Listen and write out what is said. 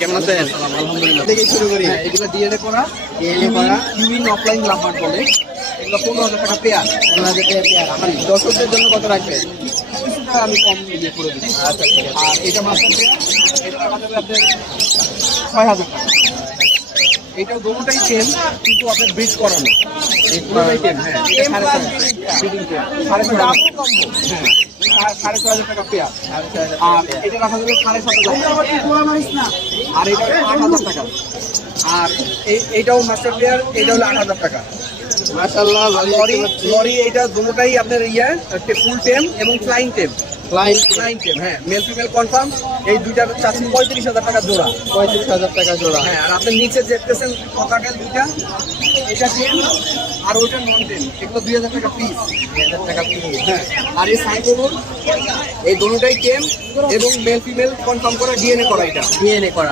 কেমন আছেন? আলহামদুলিল্লাহ। থেকে শুরু করি। এগুলো ডিএনএ করা ইউইন অফলাইন লাভবার্ড বলে। এগুলো 15,000 টাকা পেয়ার। 15,000 টাকা পেয়ার। আমার দর্শকদের জন্য কত রাখবেন? কিছুটা আমি কম ইয়ে করে দিই। আচ্ছা ঠিক আছে। আর এটা মাস্টার পেয়ার, এটা টাকা যাবে আপনার 6,000 টাকা। এটাও দুটোটাই সেম, কিন্তু আপনার ব্রিজ করানো। দুটোটাই সেম, হ্যাঁ। এটা 6,500 ব্রিডিং পেয়ার। 6,500 হ্যাঁ। 6,500 টাকা পেয়ার। আর এটা রাখা যাবে 7,500। আর এটা 8,000 টাকা। আর এইটাও মাস্টার প্লেয়ার, এটা হলো 8,000 টাকা। মাশাআল্লাহ, লরি লরি এটা দুটোটাই আপনার ফুল টেম এবং ফ্লাইং টেম। ফ্লাইং টেম, হ্যাঁ। Male female confirm. এই দুইটার চাচ্ছি 35,000 টাকা জোড়া। 35,000 টাকা জোড়া। হ্যাঁ। আর আপনি নিচে দেখতেছেন ককাটেল দুইটা, এটা টেম আর ওইটা নন টেম। এগুলো 2,000 টাকা পিস। 2,000 টাকা পিস। হ্যাঁ। আর এই সাইকোনোর এই দুটোটাই টেম এবং মেল ফিমেল কনফার্ম করা ডিএনএ করা এটা। ডিএনএ করা।